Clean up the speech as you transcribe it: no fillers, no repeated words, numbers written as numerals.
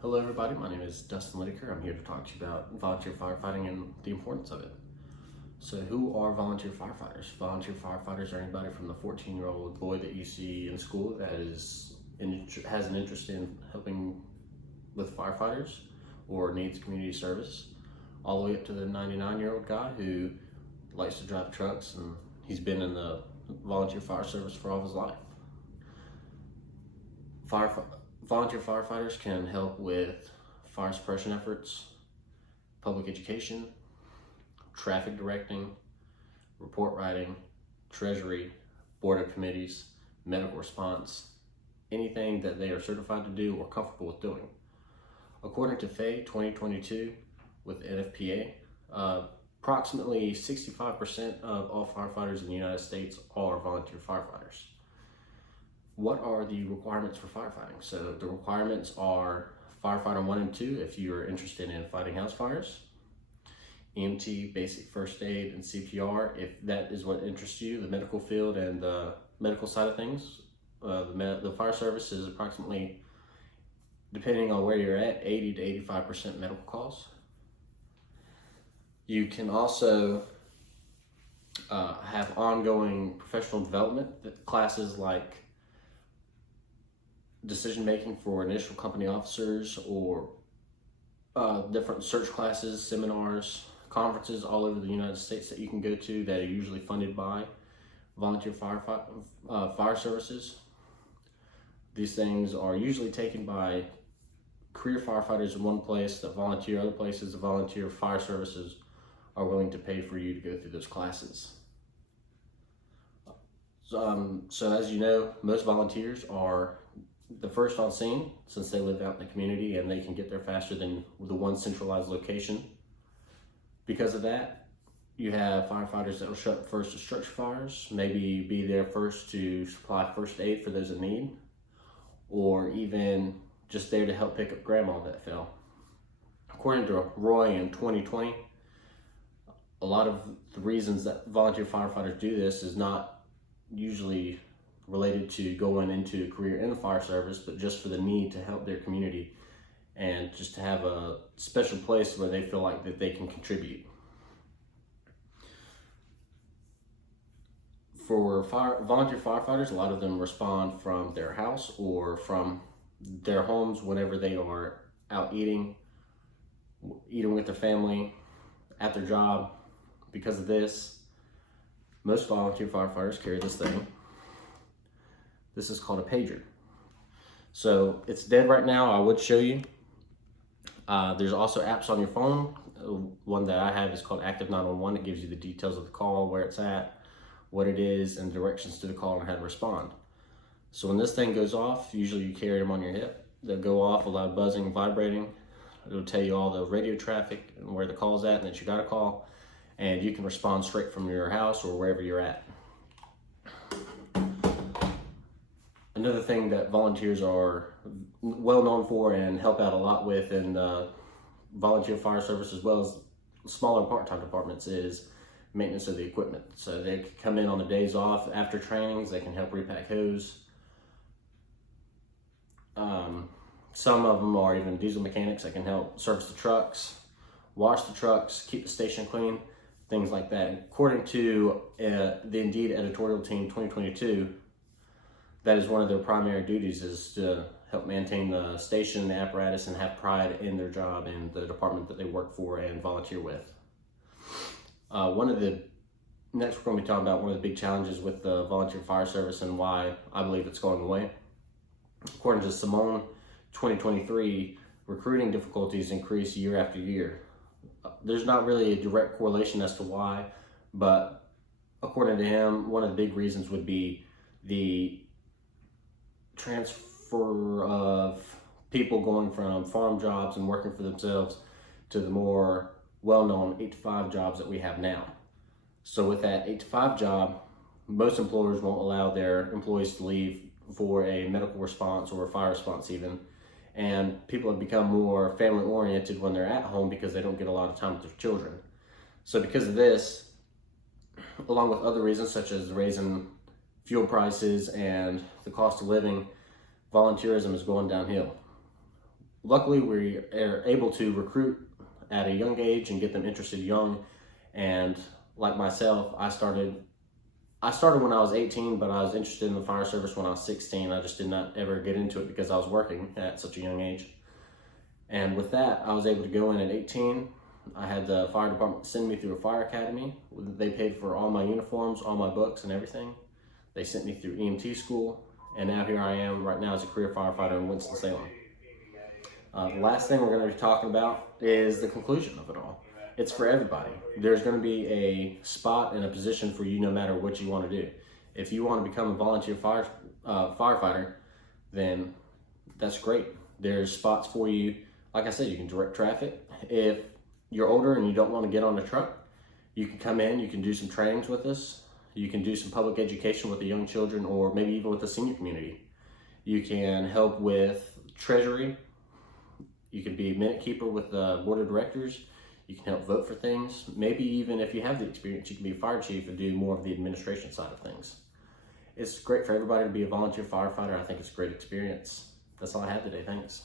Hello everybody, my name is Dustin Whitaker. I'm here to talk to you about volunteer firefighting and the importance of it. So who are volunteer firefighters? Volunteer firefighters are anybody from the 14-year-old boy that you see in school that has an interest in helping with firefighters or needs community service, all the way up to the 99-year-old guy who likes to drive trucks and he's been in the volunteer fire service for all of his life. Volunteer firefighters can help with fire suppression efforts, public education, traffic directing, report writing, treasury, board of committees, medical response, anything that they are certified to do or comfortable with doing. According to FAE 2022 with NFPA, approximately 65% of all firefighters in the United States are volunteer firefighters. What are the requirements for firefighting? So the requirements are firefighter 1 and 2 if you are interested in fighting house fires, EMT, basic first aid, and CPR if that is what interests you, the medical field and the medical side of things. The fire service is approximately, depending on where you're at, 80 to 85% medical calls. You can also have ongoing professional development classes like decision making for initial company officers, or different search classes, seminars, conferences all over the United States that you can go to that are usually funded by volunteer fire services. These things are usually taken by career firefighters in one place that volunteer other places. The volunteer fire services are willing to pay for you to go through those classes. So as you know, most volunteers are the first on scene since they live out in the community and they can get there faster than the one centralized location. Because of that, you have firefighters that will show up first to structure fires, maybe be there first to supply first aid for those in need, or even just there to help pick up grandma that fell. According to Roy in 2020, a lot of the reasons that volunteer firefighters do this is not usually related to going into a career in the fire service, but just for the need to help their community and just to have a special place where they feel like that they can contribute. For volunteer firefighters, a lot of them respond from their house or from their homes whenever they are out eating with their family, at their job. Because of this, most volunteer firefighters carry this thing. This is called a pager. So it's dead right now. I would show you. There's also apps on your phone. One that I have is called Active 911. It gives you the details of the call, where it's at, what it is, and directions to the call and how to respond. So when this thing goes off, usually you carry them on your hip. They'll go off, a loud buzzing and vibrating. It'll tell you all the radio traffic and where the call's at and that you got a call. And you can respond straight from your house or wherever you're at. Another thing that volunteers are well known for and help out a lot with in volunteer fire service, as well as smaller part-time departments, is maintenance of the equipment. So they can come in on the days off after trainings. They can help repack hose. Some of them are even diesel mechanics that can help service the trucks, wash the trucks, keep the station clean, things like that. According to the Indeed editorial team 2022, that is one of their primary duties, is to help maintain the station, the apparatus, and have pride in their job and the department that they work for and volunteer with. Next we're going to be talking about one of the big challenges with the volunteer fire service and why I believe it's going away. According to Simone 2023, recruiting difficulties increase year after year. There's not really a direct correlation as to why, but according to him, one of the big reasons would be the transfer of people going from farm jobs and working for themselves to the more well-known 8-to-5 jobs that we have now. So with that 8-to-5 job, most employers won't allow their employees to leave for a medical response or a fire response even. And people have become more family oriented when they're at home because they don't get a lot of time with their children. So because of this, along with other reasons such as raising fuel prices and the cost of living, volunteerism is going downhill. luckily we are able to recruit at a young age and get them interested young. And like myself, I started when I was 18, but I was interested in the fire service when I was 16. I just did not ever get into it because I was working at such a young age. And with that, I was able to go in at 18. I had the fire department send me through a fire academy. They paid for all my uniforms, all my books and everything. They sent me through EMT school, and now here I am right now as a career firefighter in Winston-Salem. The last thing we're going to be talking about is the conclusion of it all. It's for everybody. There's going to be a spot and a position for you no matter what you want to do. If you want to become a volunteer firefighter, then that's great. There's spots for you. Like I said, you can direct traffic. If you're older and you don't want to get on a truck, you can come in, you can do some trainings with us. You can do some public education with the young children, or maybe even with the senior community. You can help with treasury. You can be a minute keeper with the board of directors. You can help vote for things. Maybe even if you have the experience, you can be a fire chief and do more of the administration side of things. It's great for everybody to be a volunteer firefighter. I think it's a great experience. That's all I have today. Thanks.